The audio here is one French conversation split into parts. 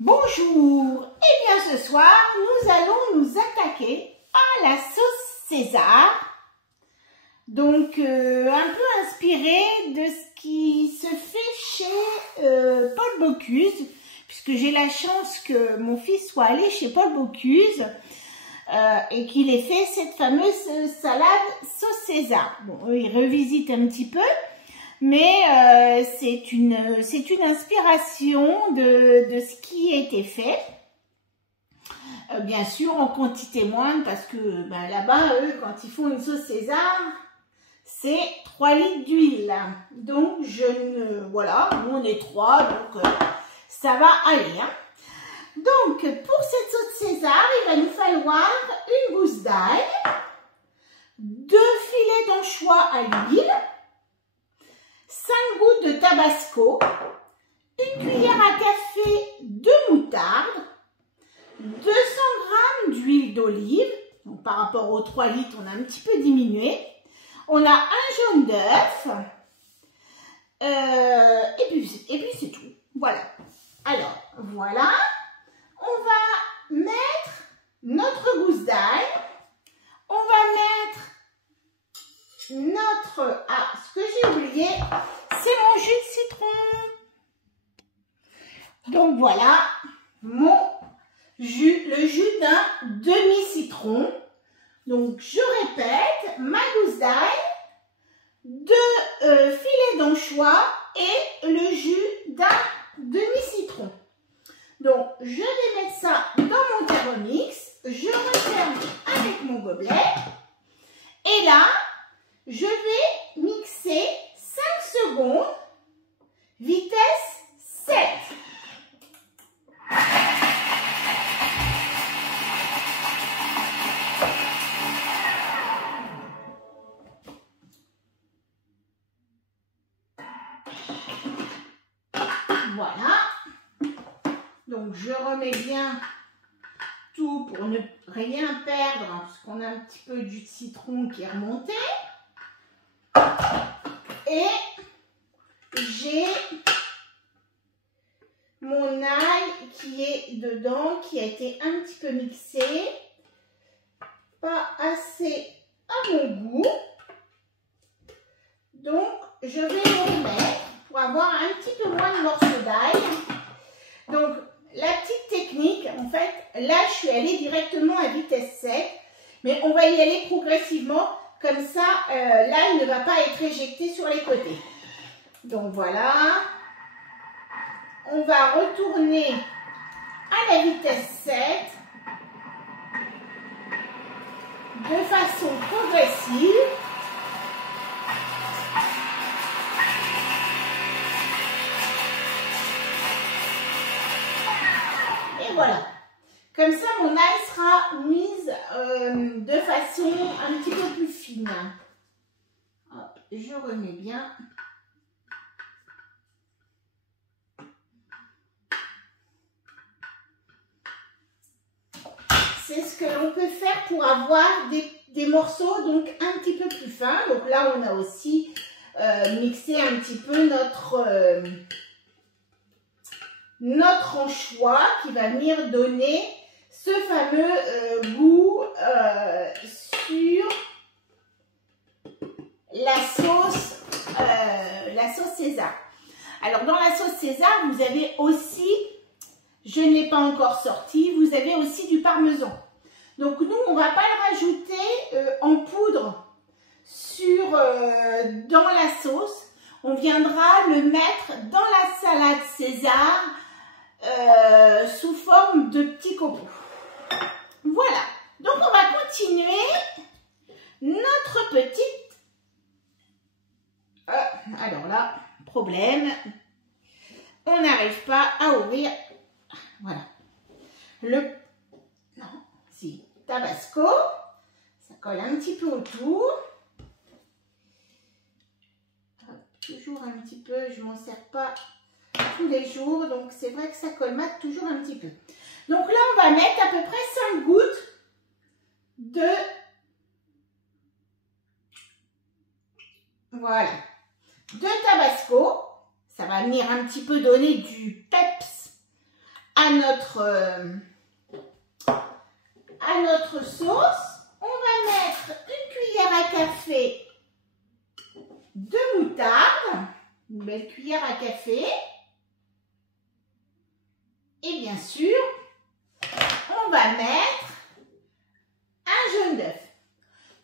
Bonjour, et bien ce soir nous allons nous attaquer à la sauce César, donc un peu inspiré de ce qui se fait chez Paul Bocuse, puisque j'ai la chance que mon fils soit allé chez Paul Bocuse et qu'il ait fait cette fameuse salade sauce César. Bon, il revisite un petit peu, mais c'est une inspiration de ce qui a été fait. Bien sûr, en quantité moindre, parce que là-bas, eux, quand ils font une sauce César, c'est 3 litres d'huile. Donc, voilà, nous on est 3, donc ça va aller. Hein. Donc, pour cette sauce César, il va nous falloir une gousse d'ail, 2 filets d'anchois à l'huile, 5 gouttes de tabasco, une cuillère à café de moutarde, 200 g d'huile d'olive. Donc par rapport aux 3 litres, on a un petit peu diminué. On a un jaune d'œuf. Et puis c'est tout. Voilà. Alors, voilà. On va mettre notre gousse d'ail. On va mettre notre... Ah, ce que j'ai oublié, c'est mon jus de citron. Donc voilà, le jus d'un demi-citron. Donc je répète, ma gousse d'ail, 2 filets d'anchois et le jus d'un demi-citron. Donc je vais mettre ça dans mon Thermomix, je referme avec mon gobelet et là, je vais mixer 5 secondes, vitesse 7. Voilà. Donc je remets bien tout pour ne rien perdre, parce qu'on a un petit peu du citron qui est remonté. Et j'ai mon ail qui est dedans, qui a été un petit peu mixé. Pas assez à mon goût. Donc, je vais le remettre pour avoir un petit peu moins de morceaux d'ail. Donc, la petite technique, en fait, là, je suis allée directement à vitesse 7. Mais on va y aller progressivement. Comme ça, l'ail ne va pas être éjecté sur les côtés. Donc voilà, on va retourner à la vitesse 7 de façon progressive. Et voilà, comme ça mon ail sera mise de façon un petit peu plus fine. Hop, je remets bien. C'est ce que l'on peut faire pour avoir des morceaux donc un petit peu plus fins. Donc là, on a aussi mixé un petit peu notre anchois qui va venir donner ce fameux goût sur la sauce César. Alors, dans la sauce César, vous avez aussi... Je ne l'ai pas encore sorti. Vous avez aussi du parmesan. Donc nous, on ne va pas le rajouter en poudre dans la sauce. On viendra le mettre dans la salade César sous forme de petits copeaux. Voilà. Donc on va continuer notre petite... alors là, problème. On n'arrive pas à ouvrir... Voilà. Tabasco. Ça colle un petit peu autour. Toujours un petit peu, je ne m'en sers pas tous les jours. Donc, c'est vrai que ça colmate toujours un petit peu. Donc là, on va mettre à peu près 5 gouttes de... Voilà. De Tabasco. Ça va venir un petit peu donner du peps à notre sauce. On va mettre une cuillère à café de moutarde, une belle cuillère à café. Et bien sûr, on va mettre un jaune d'œuf.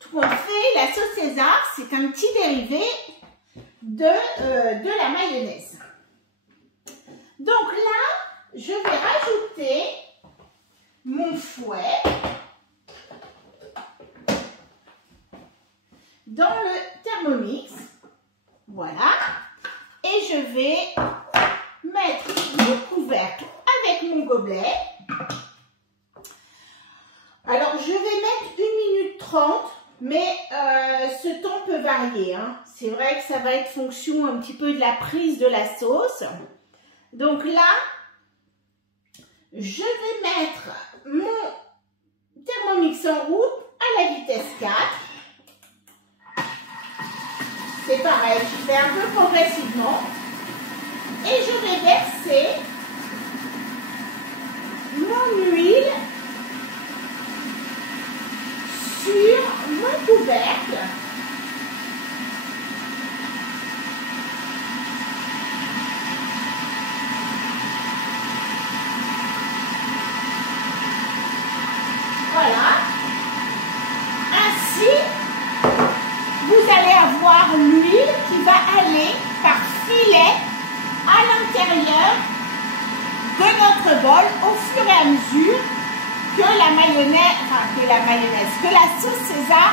Tout compte fait, la sauce César, c'est un petit dérivé de la mayonnaise. Donc là, je vais rajouter mon fouet dans le Thermomix. Voilà. Et je vais mettre mon couvercle avec mon gobelet. Alors, je vais mettre 1 minute 30, mais ce temps peut varier. Hein. C'est vrai que ça va être fonction un petit peu de la prise de la sauce. Donc là, je vais mettre mon Thermomix en route à la vitesse 4. C'est pareil, je fais un peu progressivement. Et je vais verser mon huile sur mon couvercle. Voilà. Ainsi, vous allez avoir l'huile qui va aller par filet à l'intérieur de notre bol au fur et à mesure que que la sauce César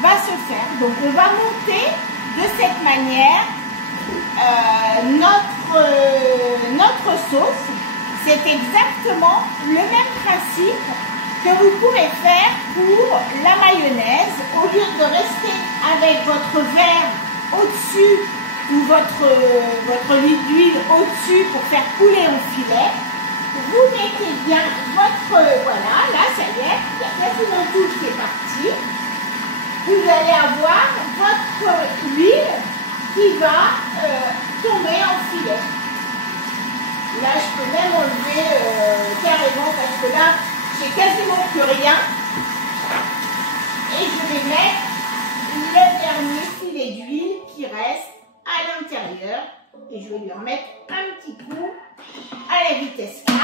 va se faire. Donc on va monter de cette manière notre sauce. C'est exactement le même principe que vous pouvez faire pour la mayonnaise. Au lieu de rester avec votre verre au-dessus ou votre litre d'huile au-dessus pour faire couler au filet, vous mettez bien votre... Voilà, là ça y est, il y a quasiment tout qui est parti. Vous allez avoir votre huile qui va tomber en filet. Là, je peux même enlever carrément parce que là, j'ai quasiment plus rien. Et je vais mettre le dernier filet d'huile qui reste à l'intérieur. Et je vais lui remettre un petit coup à la vitesse 4.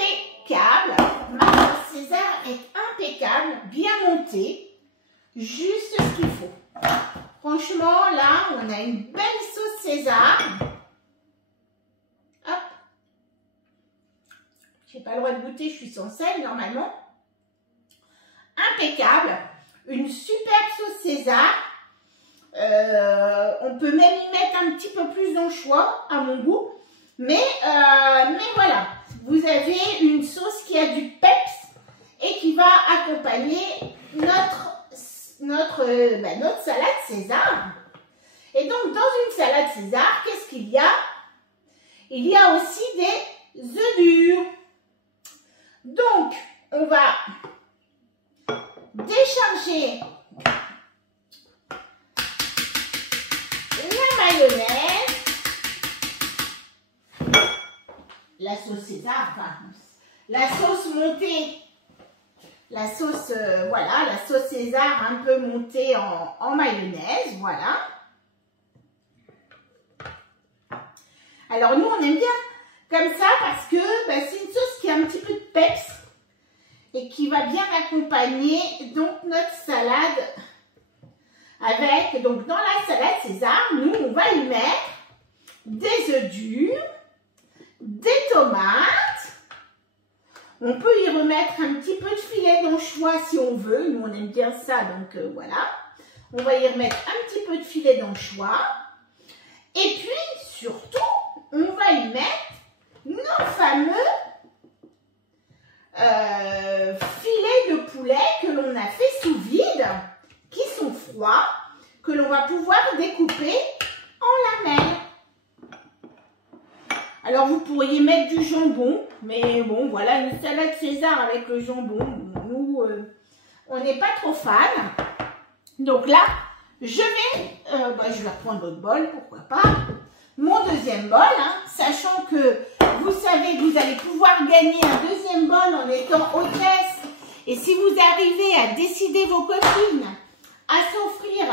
Impeccable. Ma sauce César est impeccable, bien montée. Juste ce qu'il faut. Franchement, là, on a une belle sauce César. Hop. Je n'ai pas le droit de goûter, je suis sans sel normalement. Impeccable. Une superbe sauce César. On peut même y mettre un petit peu plus d'anchois à mon goût. Mais voilà. Vous avez une sauce qui a du peps et qui va accompagner notre salade César. Et donc, dans une salade César, qu'est-ce qu'il y a? Il y a aussi des œufs durs. Donc, on va décharger la mayonnaise, la sauce César, enfin, la sauce montée. La sauce, voilà, la sauce César un peu montée en mayonnaise, voilà. Alors nous, on aime bien comme ça parce que c'est une sauce qui a un petit peu de peps et qui va bien accompagner donc notre salade avec, donc dans la salade César, nous, on va y mettre des œufs durs, des tomates. On peut y remettre un petit peu de filet d'anchois si on veut. Nous, on aime bien ça, donc voilà. On va y remettre un petit peu de filet d'anchois. Et puis, surtout, on va y mettre nos fameux filets de poulet que l'on a fait sous vide, qui sont froids, que l'on va pouvoir découper en lamelles. Alors, vous pourriez mettre du jambon, mais bon, voilà, une salade César avec le jambon, nous, on n'est pas trop fan. Donc là, je vais reprendre votre bol, pourquoi pas. Mon mon deuxième bol, hein, sachant que vous savez que vous allez pouvoir gagner un deuxième bol en étant hôtesse. Et si vous arrivez à décider vos copines à s'offrir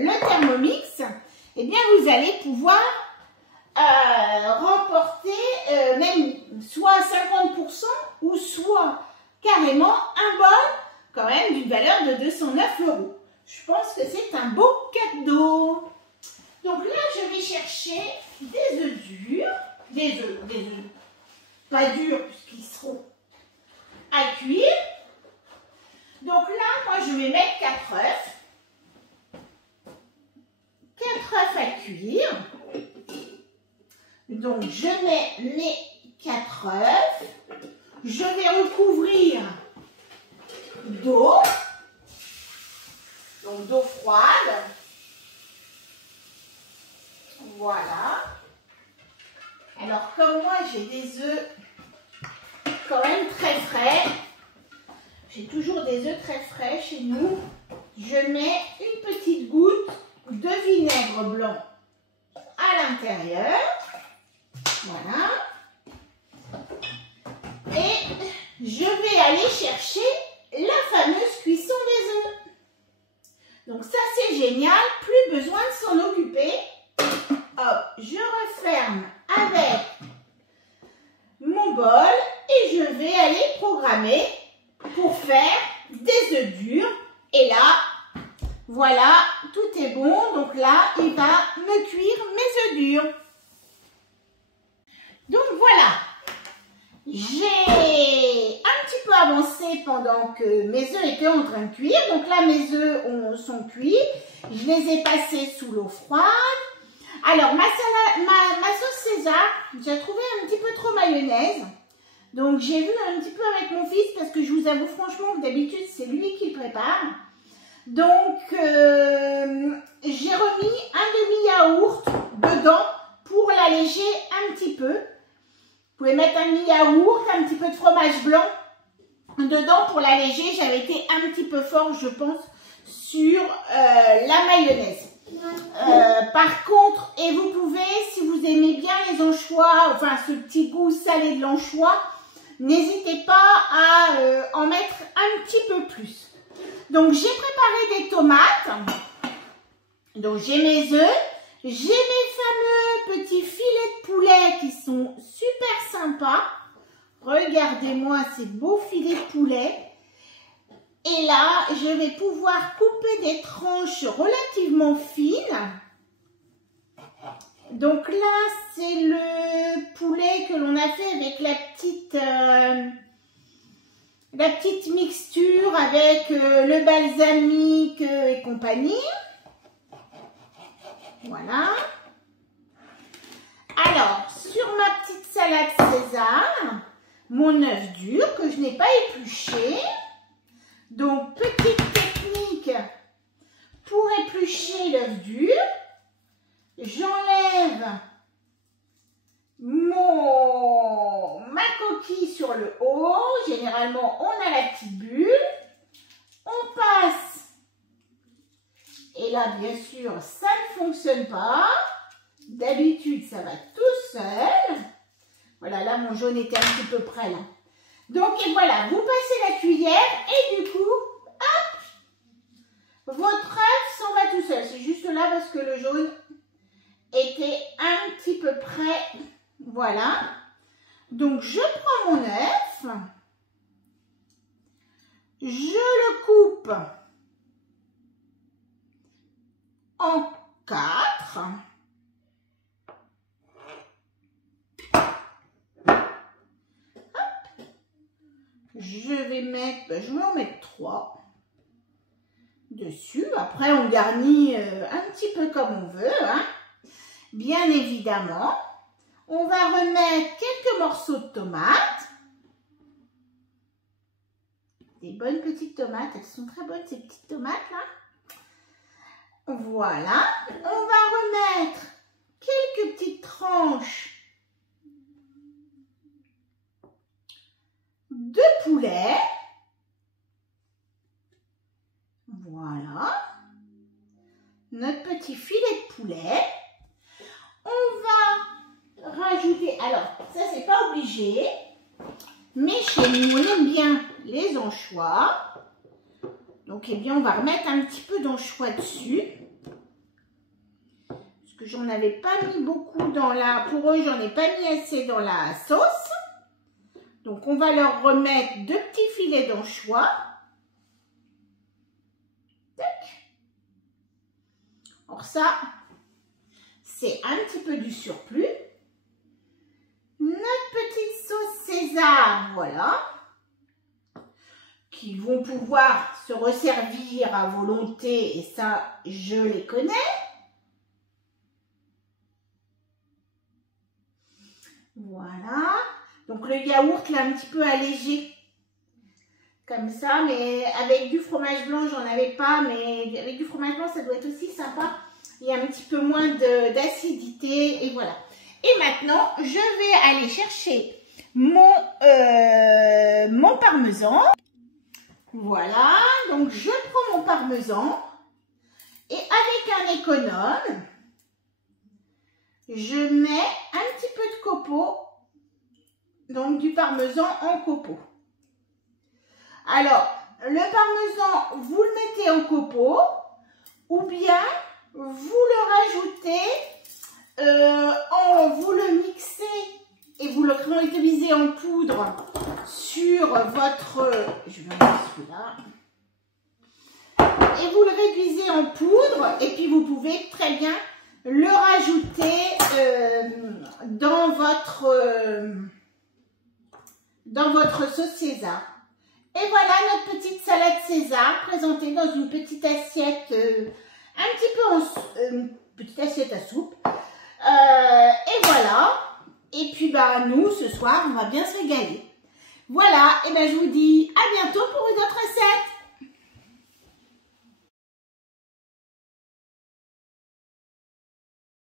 le Thermomix, eh bien vous allez pouvoir remporter même soit 50% ou soit carrément un bol quand même d'une valeur de 209 €. Je pense que c'est un beau cadeau. Donc là, je vais chercher des œufs durs, des œufs pas durs puisqu'ils seront à cuire. Donc là, moi, je vais mettre 4 œufs. 4 œufs à cuire. Donc, je mets mes 4 œufs. Je vais recouvrir d'eau. Donc, d'eau froide. Voilà. Alors, comme moi, j'ai des œufs quand même très frais. J'ai toujours des œufs très frais chez nous. Je mets une petite goutte de vinaigre blanc à l'intérieur. Voilà. Et je vais aller chercher la fameuse cuisson des œufs. Donc ça, c'est génial. Plus besoin de s'en occuper. Hop, je referme avec mon bol et je vais aller programmer pour faire des œufs durs. Et là, voilà, tout est bon. Donc là, il va me cuire mes œufs durs. Donc voilà, j'ai un petit peu avancé pendant que mes œufs étaient en train de cuire. Donc là, mes œufs sont cuits. Je les ai passés sous l'eau froide. Alors, ma sauce César, j'ai trouvé un petit peu trop mayonnaise. Donc, j'ai vu un petit peu avec mon fils parce que je vous avoue franchement que d'habitude, c'est lui qui le prépare. Donc, j'ai remis un demi-yaourt dedans pour l'alléger un petit peu. Vous pouvez mettre un demi-yaourt, un petit peu de fromage blanc dedans pour l'alléger. J'avais été un petit peu fort, je pense, sur la mayonnaise. Par contre, et vous pouvez, si vous aimez bien les anchois, enfin ce petit goût salé de l'anchois, n'hésitez pas à en mettre un petit peu plus. Donc j'ai préparé des tomates, donc j'ai mes œufs, j'ai mes fameux petits filets de poulet qui sont super sympas. Regardez-moi ces beaux filets de poulet. Et là, je vais pouvoir couper des tranches relativement fines. Donc là, c'est le poulet que l'on a fait avec la petite mixture avec le balsamique et compagnie. Voilà. Alors, sur ma petite salade César, mon œuf dur que je n'ai pas épluché. Donc, petite technique pour éplucher l'œuf dur. J'enlève ma coquille sur le haut. Généralement, on a la petite bulle. On passe. Et là, bien sûr, ça ne fonctionne pas. D'habitude, ça va tout seul. Voilà, là, mon jaune était un petit peu près, là. Donc, et voilà, vous passez la cuillère et du coup, hop, votre œuf s'en va tout seul. C'est juste là parce que le jaune était un petit peu près. Voilà. Donc, je prends mon œuf, je le coupe en 4. Je vais en mettre 3 dessus. Après, on garnit un petit peu comme on veut, hein. Bien évidemment. On va remettre quelques morceaux de tomates. Des bonnes petites tomates. Elles sont très bonnes, ces petites tomates-là. Voilà. On va remettre quelques petites tranches de poulet. Voilà. Notre petit filet de poulet. On va rajouter, alors ça c'est pas obligé, mais chez nous on aime bien les anchois. Donc eh bien on va remettre un petit peu d'anchois dessus. Parce que j'en avais pas mis beaucoup dans la, pour eux j'en ai pas mis assez dans la sauce. Donc on va leur remettre 2 petits filets d'anchois. Alors ça, c'est un petit peu du surplus. Notre petite sauce César, voilà, qui vont pouvoir se resservir à volonté, et ça, je les connais. Voilà, donc le yaourt, là, un petit peu allégé, comme ça, mais avec du fromage blanc, j'en avais pas, mais avec du fromage blanc, ça doit être aussi sympa. Il y a un petit peu moins d'acidité, et voilà. Et maintenant, je vais aller chercher mon parmesan. Voilà, donc je prends mon parmesan et avec un économe, je mets un petit peu de copeaux, donc du parmesan en copeaux. Alors, le parmesan, vous le mettez en copeaux ou bien vous le rajoutez, vous le mixez et vous le réduisez en poudre sur votre, je vais mettre celui-là, et vous le réduisez en poudre et puis vous pouvez très bien le rajouter dans votre sauce César. Et voilà notre petite salade César présentée dans une petite assiette, un petit peu en petite assiette à soupe. Et voilà. Et puis bah nous ce soir on va bien se régaler. Voilà, et ben je vous dis à bientôt pour une autre